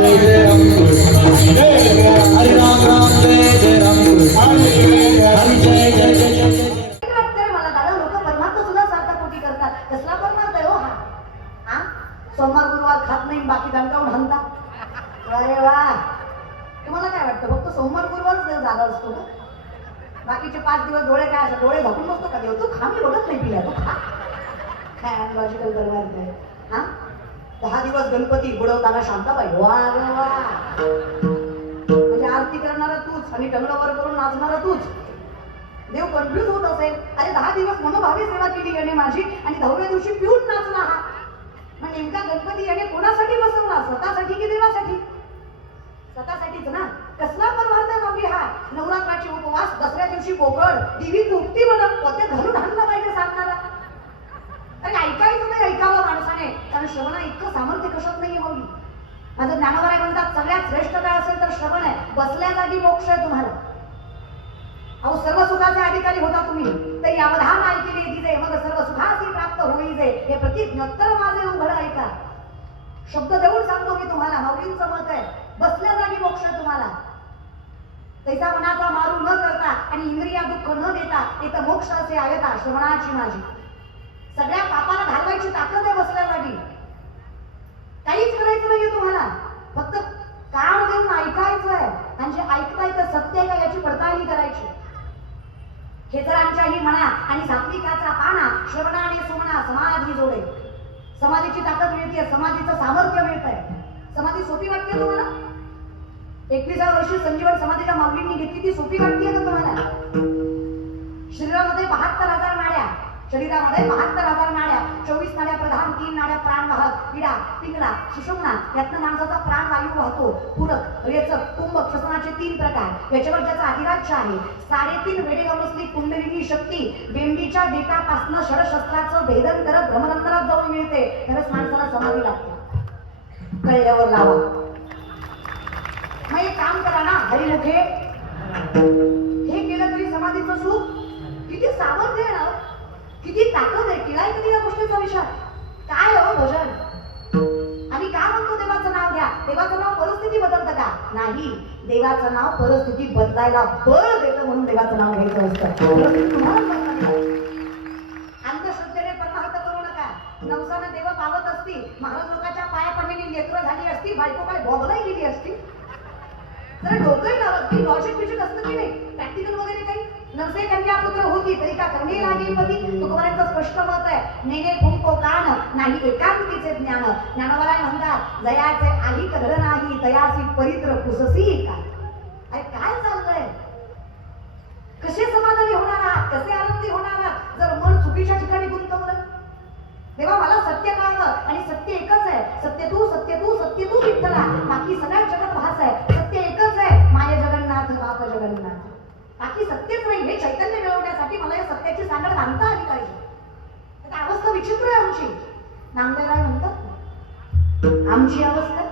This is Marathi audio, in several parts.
जय जय राम हरे राम राम जय जय राम हरे जय जय जय जय मला दादा लोक परमार्थ सुद्धा सार्थकोटी करतात. कसला परमार्थ आहे हो हा? हा सोमवार गुरुवार खात नाही बाकी दणकावून हंता. अरे वा, तुम्हाला काय वाटतं फक्त सोमवार गुरुवार जागा असतो का? बाकीचे 5 दिवस डोळे काय असं डोळे झाकून बसतो का देव? तू खा, मी बघत नाही पिल्या, तू खा. काय लॉजिकल परमार्थ आहे हा? 10 दिवस गणपती बुडवताना शांताबाई वा वा, म्हणजे आरती करणारा तूच आणि टंगलावर करून नाचणारा तूच. देव कन्फ्युज होत असेल, अरे 10 दिवस मनोभावे सेवा केली याने माझी आणि 10व्या दिवशी पिऊन नाचला हा. मग नेमका गणपती याने कोणासाठी बसवला? स्वतःसाठी की देवासाठी? स्वतःसाठीच ना. कसला परमार्थ आहे मग हा? नवरात्राचे उपवास, दसऱ्या दिवशी बोकड, देवी मुक्ती म्हणत पते धरून आणला पाहिजे सांगणारा. अरे ऐकायचं नाही, ऐकावं माणसाने, कारण श्रवणा इतकं सामर्थ्य कशात नाहीये मौली. माझं ज्ञानोबराय म्हणतात सगळ्यात श्रेष्ठ काय असेल तर श्रवण आहे. बसल्या जागी मोक्ष आहे तुम्हाला. अहो सर्व सुखाचे अधिकारी होता तुम्ही, तरी अवधान ऐकिले दिजे मग सर्व सुखाची प्राप्त होईजे, हे प्रतिज्ञोत्तर माझे उघड ऐका. शब्द देऊन सांगतो मी तुम्हाला, माऊलींचं मत आहे बसल्या जागी मोक्ष तुम्हाला. तैसा मनाचा मारू न करता आणि इंद्रिया दुःख न देता इथं मोक्ष असे आयता श्रवणाची माझी. सगळ्या पापाला घालवायची ताकद आहे बसल्या जागी. काहीच करायचं नाहीये तुम्हाला, फक्त कान देऊन ऐकायचं आहे आणि जे ऐकताय तर सत्य आहे का याची पडताळणी करायची. खेचरांच्याही म्हणा आणि सात्विकाचा पाना, श्रवणा आणि सुमना समाधी जोडे. समाधीची ताकद मिळते, समाधीचं सामर्थ्य मिळत आहे. समाधी सोपी वाटते तुम्हाला? 21व्या वर्षी संजीवन समाधीच्या माऊलींनी घेतली, ती सोपी वाटते का तुम्हाला? शरीरामध्ये 72,000 नाड्या, शरीरामध्ये 72,000 नाड्या, 24 नाड्या प्रधान, 3 नाड्या प्राणवाहक, इडा, पिंगला, सुषुम्ना, यातनं माणसाचा प्राणवायू वाहतो. पूरक, रेचक, कुंभक, श्वसनाचे 3 प्रकार, याच्यावर ज्याचा अधिराज्य आहे. 3.5 वेडेगावसली कुंडलिनी शक्ती बेंबीच्या बेटापासनं षडशस्त्राचं भेदन करत भ्रमरंध्रात जाऊन मिळते. तरच माणसाला समाधी लागते. कळल्यावर लावा. मग एक काम करा ना, हरिमुखे हे केलं तरी समाधीचं सुख किती सामर्थ्य आहे ना, किती ताकद आहे. केलाय कधी या गोष्टीचा विचार? काय हो भजन? आम्ही का म्हणतो देवाचं नाव घ्या? देवाचं नाव परिस्थिती बदलतं का? नाही, देवाचं नाव परिस्थिती बदलायला बळ देतं म्हणून देवाचं नाव घ्यायचं असतं. अंधश्रद्धेने परमार्थ करू नका. नवसानं देव पावत असती, महाराज लोकांच्या पाया पडलेली लेकरं झाली असती, बायको काय बॉबलाई गेली असती. जरा डोकं लावत की लॉजिक बिजिक असतं की नाही, प्रॅक्टिकल वगैरे काही. नवसे कन्या पुत्र होती तरी का करणे लागेल पती. तुकोबारांचं स्पष्ट मत आहे, नेणे फुंको कान नाही एकांतीचे ज्ञान. ज्ञानोबराय म्हणतात जयाचे आही कधळ नाही, तयासी परित्र पुससी काय. अरे काय चाललंय? कसे समाधानी होणार आहात? कसे आनंदी होणार आहात जर मन चुकीच्या ठिकाणी गुंतवलं? तेव्हा मला सत्य कळलं आणि सत्य एकच आहे. सत्य तू, सत्य तू, सत्य तू विठ्ठला. बाकी सगळ्या जगत भास आहे. सत्य एकच आहे, माय जगन्नाथ बाप जगन्नाथ. बाकी सत्यच नाही. हे चैतन्य मिळवण्यासाठी मला या सत्याची सांगड बांधता आली पाहिजे. आता अवस्था विचित्र आहे आमची. नामदेवराय म्हणतात आमची अवस्था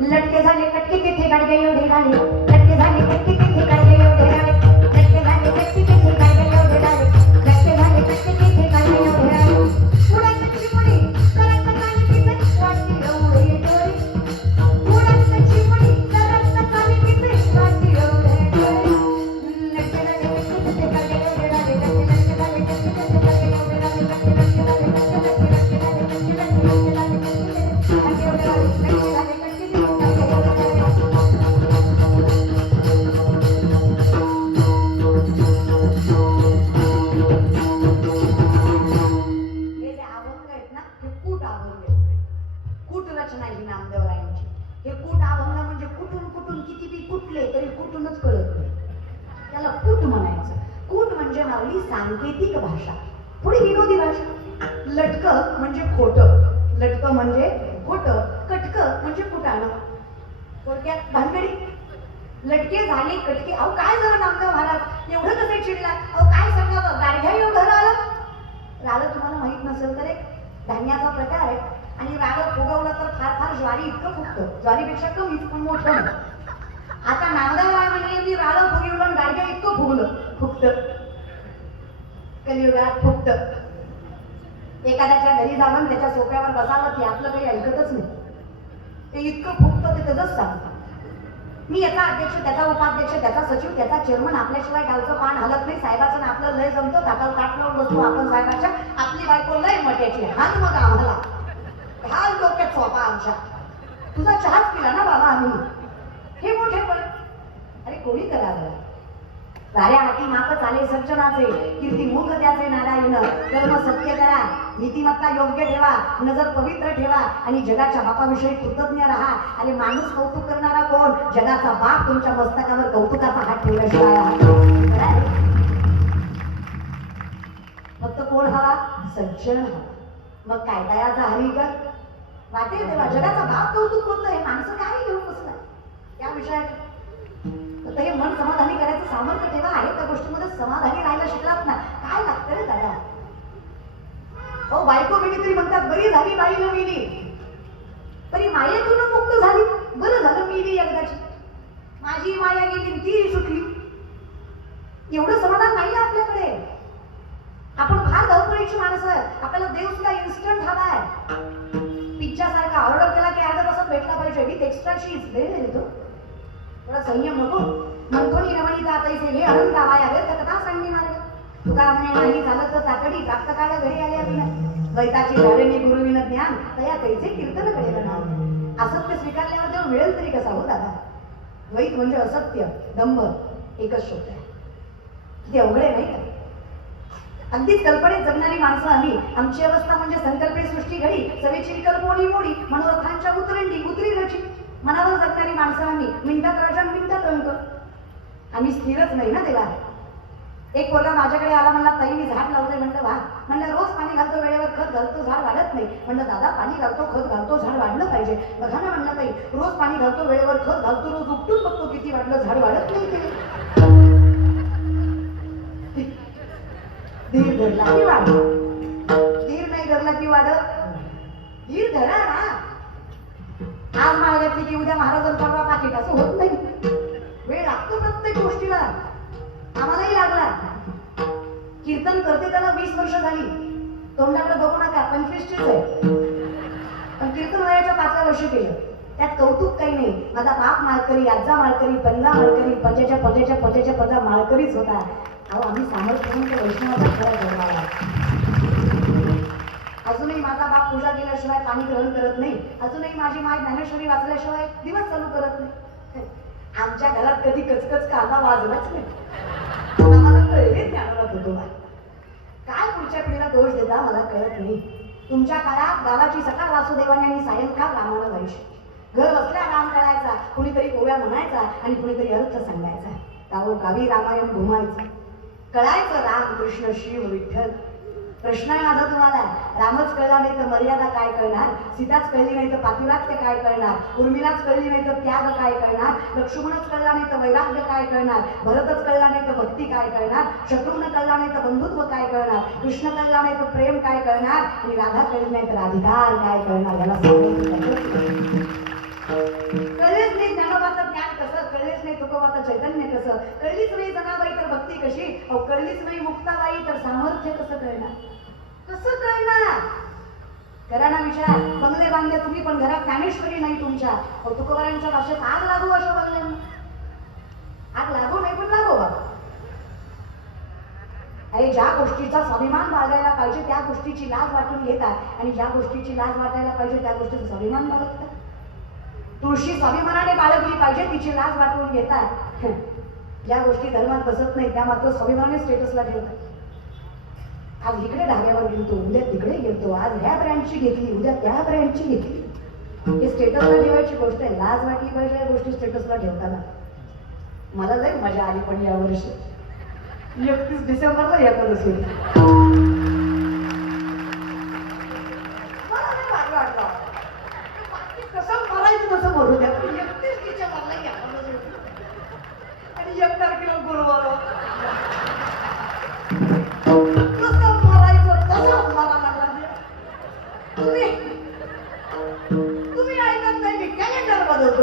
लटके झाले कटके तेथे गाडगे एवढे झाले. लटके झाले कटके तेथे गाडगे एवढे झाले. लटके झाले कटके तेथे गाडगे एवढे झाले. लटके झाले कटके तेथे गाडगे एवढे झाले. उडत चिमणी करत कालिकीचे वाटी एवढे डोळे. उडत चिमणी करत कालिकीचे वाटी एवढे डोळे. लटके झाले कटके तेथे गाडगे एवढे झाले. लटके झाले कटके तेथे गाडगे एवढे झाले. लटके झाले सांकेतिक भाषा, थोडी विनोदी भाषा. लटक म्हणजे खोट, लटक म्हणजे खोट, कटक म्हणजे कुटाणं. थोडक्यात भानगडी. लटके झाले कटके. अहो काय झालं नामदेव महाराज एवढं कसे चिडला? अहो काय सांगावं, गाडघ्या एवढं राळं. राळं तुम्हाला माहित नसेल तर एक धान्याचा प्रकार आहे आणि राळं फुगवलं तर फार फार ज्वारी इतकं फुगतं. ज्वारीपेक्षा कमीच पण मोठं. आता नामदेव राय म्हणले मी राळं फुगवलं गाडघ्या इतकं फुगलं. फुगतं कलियुगात फुगत. एखाद्याच्या घरी जाऊन त्याच्या सोफ्यावर बसावं की आपलं काही ऐकतच नाही. ते इतकं फुकतं ते त्याचंच सांगतं. मी याचा अध्यक्ष, त्याचा उपाध्यक्ष, त्याचा सचिव, त्याचा चेअरमन, आपल्याशिवाय गावचं पान हलत नाही. साहेबाचं ना आपलं लय जमतं, ताटाला ताट लावून बसतो आपण साहेबाच्या. आपली बायको लय मट्याची, हाल मग आम्हाला घाल डोक्यात सोपा आमच्या. तुझा चहाच पिला ना बाबा आम्ही. हे मोठे पण अरे कोणी करावं. साऱ्या हाती माप चाले सज्जनाचे, कीर्ती मुख त्याचे नारायण. कर्म सत्य करा, नीतिमत्ता योग्य ठेवा, नजर पवित्र ठेवा आणि जगाच्या बापाविषयी कृतज्ञ राहा. अरे माणूस कौतुक करणारा कोण? जगाचा बाप तुमच्या मस्तकावर कौतुकाचा हात ठेवल्याशिवाय. फक्त कोण हवा? सज्जन हवा. मग काय दयाचा हरी का वाटेल तेव्हा जगाचा बाप कौतुक करतो. हे माणसं काय घेऊन बसलाय त्या विषयात. तर हे मन समाधानी करायचं सामर्थ्य तेव्हा आहे. त्या गोष्टीमध्ये समाधानी राहायला शिकलात ना, काय लागतं रे दादा. हो बायको गेली तरी म्हणतात बरी झाली बाई न मिली, तरी मायेतून मुक्त झाली. बरं झालं मिली एकदाची. माझी माया गेली ती सुटली. एवढं समाधान नाही आपल्याकडे. आपण फार धावपळीची माणसं. आपल्याला देव सुद्धा इन्स्टंट हवाय. पिझ्झा सारखा ऑर्डर केला की अर्धा तासात भेटला पाहिजे. विथ एक्स्ट्रा चीज दे देतो. थोडा संयम नको. मंथोनी रमणी जातायचे हे अनंत आवाया व्यर्थ कथा सांगणे मार्ग. तुका म्हणे नाही झालं तर तातडी प्राप्त काळ घरी आले आपल्या. द्वैताची झाडणी गुरुविन ज्ञान तया कैसे कीर्तन कळेल नाम. असत्य स्वीकारल्यावर देव मिळेल तरी कसा हो दादा. द्वैत म्हणजे असत्य, दंभ एकच शब्द आहे. किती अवघड आहे नाही का. अगदीच कल्पनेत जगणारी माणसं आम्ही. आमची अवस्था म्हणजे संकल्पे सृष्टी घडी, सवेची विकल्प मोडी मोडी, मनोरथांच्या उतरंडी उतरी रची. मनावर जगणारी माणसं आम्ही. मिनिटात राजा मिनिटात रंग. आम्ही स्थिरच नाही ना तेव्हा. एक पोरगा माझ्याकडे आला, म्हणला ताई मी झाड लावलंय. म्हणलं वा. म्हणलं रोज पाणी घालतो, वेळेवर खत घालतो, झाड वाढत नाही. म्हणलं दादा पाणी घालतो, खत घालतो, झाड वाढलं पाहिजे. बघा ना म्हणलं ताई, रोज पाणी घालतो, वेळेवर खत घालतो, रोज उपटून बघतो किती वाढलं, झाड वाढत नाही. ते धीर धरला की वाढ. धीर नाही धरला की वाढत. धीर धरा ना. आज माळ घातली की उद्या महाराजांचा परवा पाकिट, असं होत नाही. वेळ लागतो प्रत्येक गोष्टीला. आम्हालाही लागला. कीर्तन करते त्याला 20 वर्ष झाली. तोंडाकडे बघू नका, 25च आहे. पण कीर्तन वयाच्या 5व्या वर्षी केलं. त्यात कौतुक काही नाही. माझा बाप माळकरी, आजा माळकरी, पंजा माळकरी, पंजा माळकरीच होता. अहो आम्ही सामर्थ्य म्हणून वैष्णवाचा खरा जन्माला. अजूनही माझा बाप पूजा केल्याशिवाय पाणी ग्रहण करत नाही. अजूनही माझी माय ज्ञानेश्वरी वाचल्याशिवाय दिवस चालू करत नाही. आमच्या घरात कधी कचकच कांदा वाजलाच नाही. आम्हाला कळले ज्ञानाला होतो. काय पुढच्या पिढीला दोष देता मला कळत नाही. तुमच्या काळात गावाची सकाळ वासुदेवाने आणि सायंकाळ रामानं व्हायची. घर बसल्या राम कळायचा, कुणीतरी गोव्या म्हणायचा आणि कुणीतरी अर्थ सांगायचा. गावो गावी रामायण घुमायचं. कळायचं राम कृष्ण शिव विठ्ठल. प्रश्न आहे माझा तुम्हाला. रामच कळला नाही तर मर्यादा काय कळणार. सीताच कळली नाही तर पातिव्रात्य काय कळणार. उर्मिलाच कळली नाही तर त्याग काय कळणार. लक्ष्मणच कळला नाही तर वैराग्य काय कळणार. भरतच कळला नाही तर भक्ती काय कळणार. शत्रुघ्न कळला नाही तर बंधुत्व काय कळणार. कृष्ण कळला नाही तर प्रेम काय कळणार. आणि राधा कळली नाही तर अधिकार काय कळणार. याला कळलेच नाही ज्ञानोबाचं ज्ञान कसं. कळलेच नाही तुकोबाचं चैतन्य कसं. कळलीच नाही जनाबाई तर भक्ती कशी. अहो कळलीच नाही मुक्ताबाई तर सामर्थ्य कसं कळणार. कसं कळणार. करा ना विचार. बंगले बांधले तुम्ही पण घरात ज्ञानेश्वरी नाही तुमच्या. तुकोबारांच्या भाषेत आग लागू अशा बंगल्यांना. आग लागू नाही पण लागू बाबा. अरे ज्या गोष्टीचा स्वाभिमान बाळगायला पाहिजे त्या गोष्टीची लाज वाटून घेतात आणि ज्या गोष्टीची लाज वाटायला पाहिजे त्या गोष्टीचा स्वाभिमान बाळगतात. तुळशी स्वाभिमानाने बाळगली पाहिजे, तिची लाज वाटून घेतात. ज्या गोष्टी धर्मात बसत नाही त्या मात्र स्वाभिमानाने स्टेटसला ठेवतात. आज इकडे ढाब्यावर गेलतो, उद्या तिकडे गेलतो. आज ह्या ब्रँडची घेतली, उद्या त्या ब्रँडची घेतली. हे स्टेटसला ठेवायची गोष्ट आहे. लाज वाटली पाहिजे या गोष्टी स्टेटसला ठेवताना. मला लय मजा आली पण या वर्षी 31 डिसेंबरला एकादशी होती. मला नाही भारी वाटलं. कसं मरायचं कसं म्हणू द्या. 31 डिसेंबरला एकादशी होती आणि 1 तारखेला गुरुवार. कसं मरायचं तसं मला लागला. तुम्ही ऐकत नाही मी कॅलेंडर बदलतो.